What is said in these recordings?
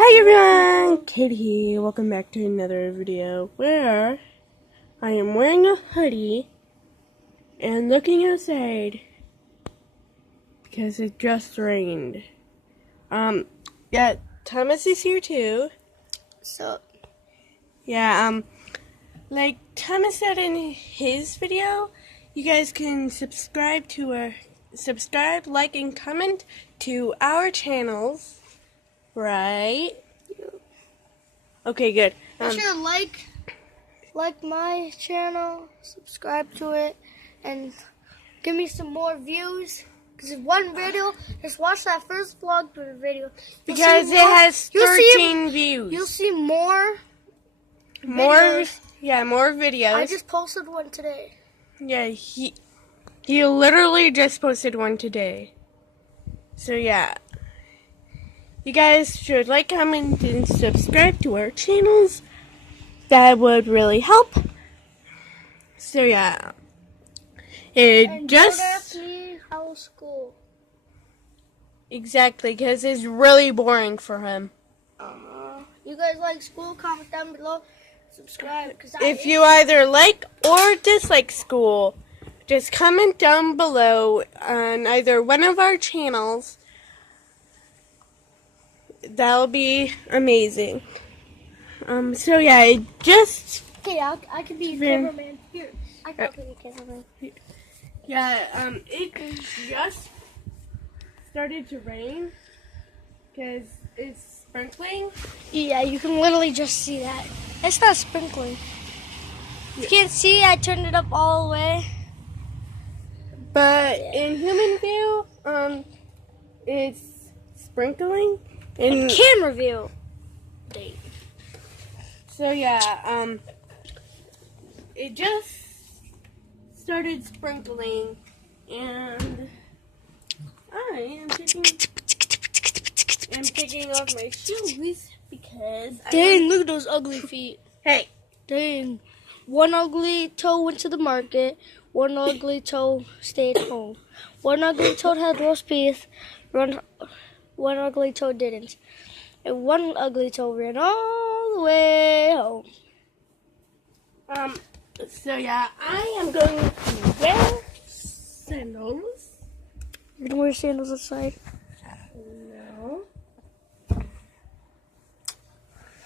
Hi everyone, Katie here. Welcome back to another video where I am wearing a hoodie and looking outside because it just rained. Yeah, Thomas is here too. So, yeah, like Thomas said in his video, you guys can subscribe, like, and comment to our channels. Right. Okay, good. Make sure to like my channel, subscribe to it, and give me some more views. Because if one video, just watch that first vlog video. Because it has 13 views. You'll see more videos. Yeah, more videos. I just posted one today. Yeah, he literally just posted one today. So yeah. You guys should like, comment, and subscribe to our channels. That would really help. So yeah, And just house school. Exactly, because it's really boring for him. You guys like school? Comment down below. Subscribe. If you either like or dislike school, just comment down below on either one of our channels. That'll be amazing. So yeah, I just... Okay, I can be a cameraman. Here, I can be a cameraman. Yeah, it just started to rain because it's sprinkling. Yeah, you can literally just see that. It's not sprinkling. You can't see, I turned it up all the way. But in human view, it's sprinkling. In camera view. So yeah, it just started sprinkling, and I am taking off my shoes because Dang, look at those ugly feet. Hey. Dang. One ugly toe went to the market. One ugly toe stayed home. One ugly toe had roast beef. One ugly toe didn't. And one ugly toe ran all the way home. So yeah, I am going to wear sandals. You're gonna wear sandals outside? No.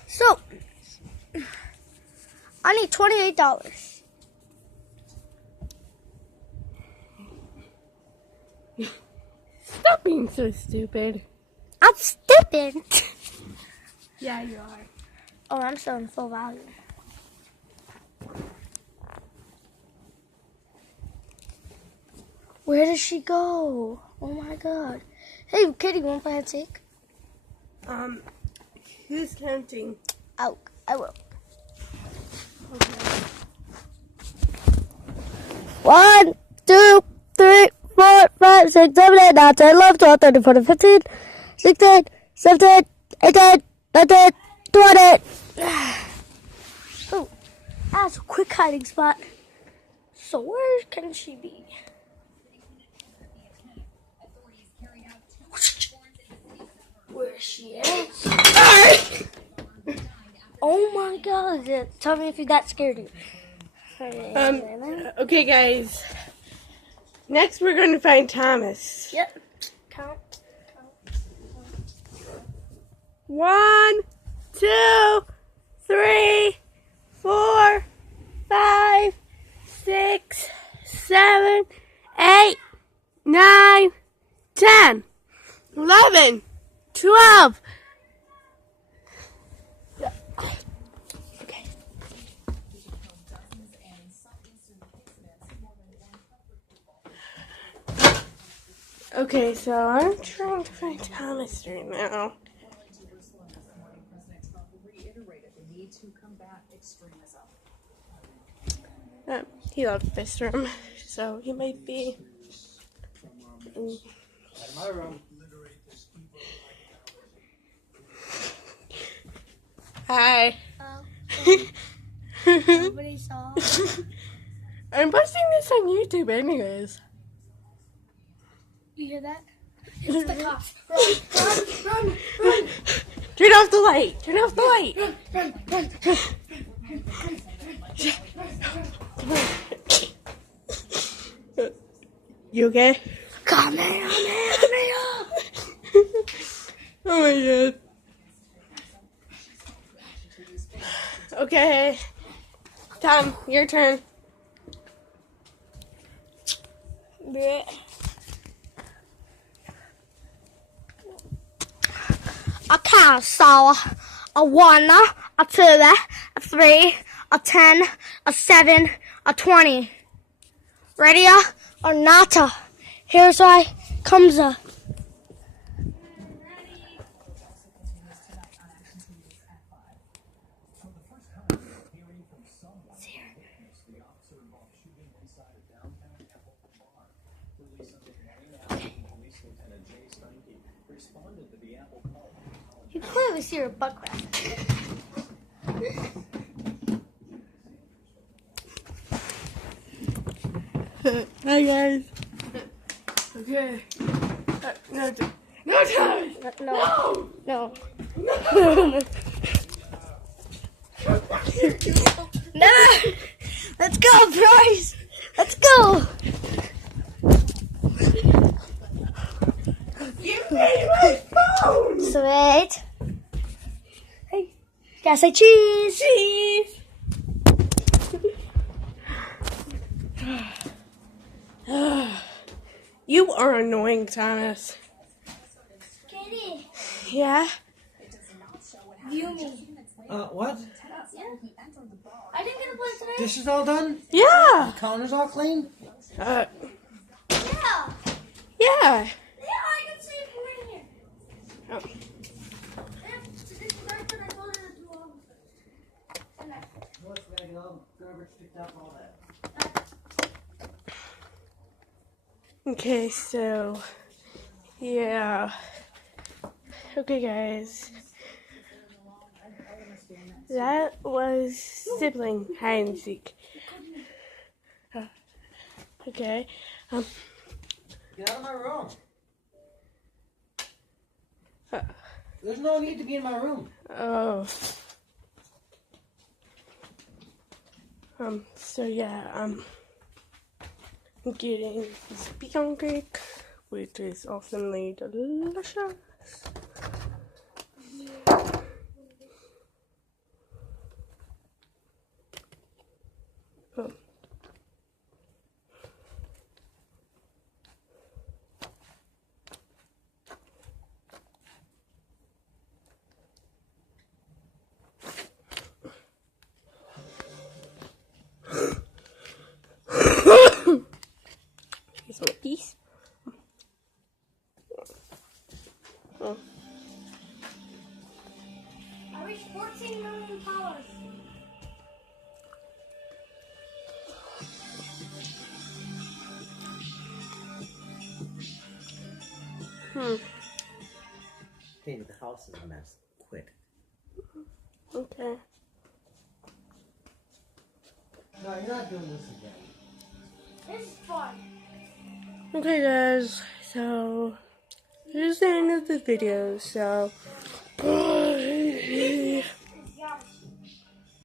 So, I need $28. Stop being so stupid. I'm stupid. Yeah, you are. Oh, I'm still in full value. Where does she go? Oh my god. Hey, Kitty, you want to play hide and seek? Who's counting? Oh, I will. Okay. 1, 2, 3, 4, 5, 6, 7, 8, 9, 10, 11, 12, 13, 14, 15, 16, 17, 18, 19, 20. Oh, that's a quick hiding spot. So where can she be? Where she is? Oh my god. Tell me if you got scared. Okay, guys. Next, we're going to find Thomas. Yep. Count. 1, 2, 3, 4, 5, 6, 7, 8, 9, 10, 11, 12. Okay. Okay, so I'm trying to find Thomas right now. He left this room, so he might be in my room. Hi. Nobody saw. I'm posting this on YouTube anyways. You hear that? It's the cops. Run, run, run, run. Turn off the light. Turn off the light. You okay? Come here. Oh my god. Okay. Tom, your turn. Okay, so a 1, a 2, a 3, a 10, a 7, a 20. Ready or not? Here's why comes a. You clearly see your butt crack. Hi guys. Okay. No time. No. No. No! Let's go, Bryce! Let's go! Give me my phone. Sweet. Hey, gotta say cheese! Cheese. You are annoying, Thomas. Katie, Yeah? view me. What? I didn't get a play today. Dishes all done? Yeah. Counters all clean? Uh, Yeah. yeah. Yeah, I can see it from in here. Oh. Garbage picked up all that. Okay, so, yeah. Okay, guys. That was sibling hide and seek. Okay. Get out of my room. Uh, There's no need to be in my room. oh. So yeah, I'm getting this pecan cake, which is awesomely delicious. Oh. Here's my piece. Oh. I reached 14 million followers. David, the house is a mess. Quit. Okay. No, you're not doing this again. This is fun. Okay, guys. So, here's the end of the video. So, bye.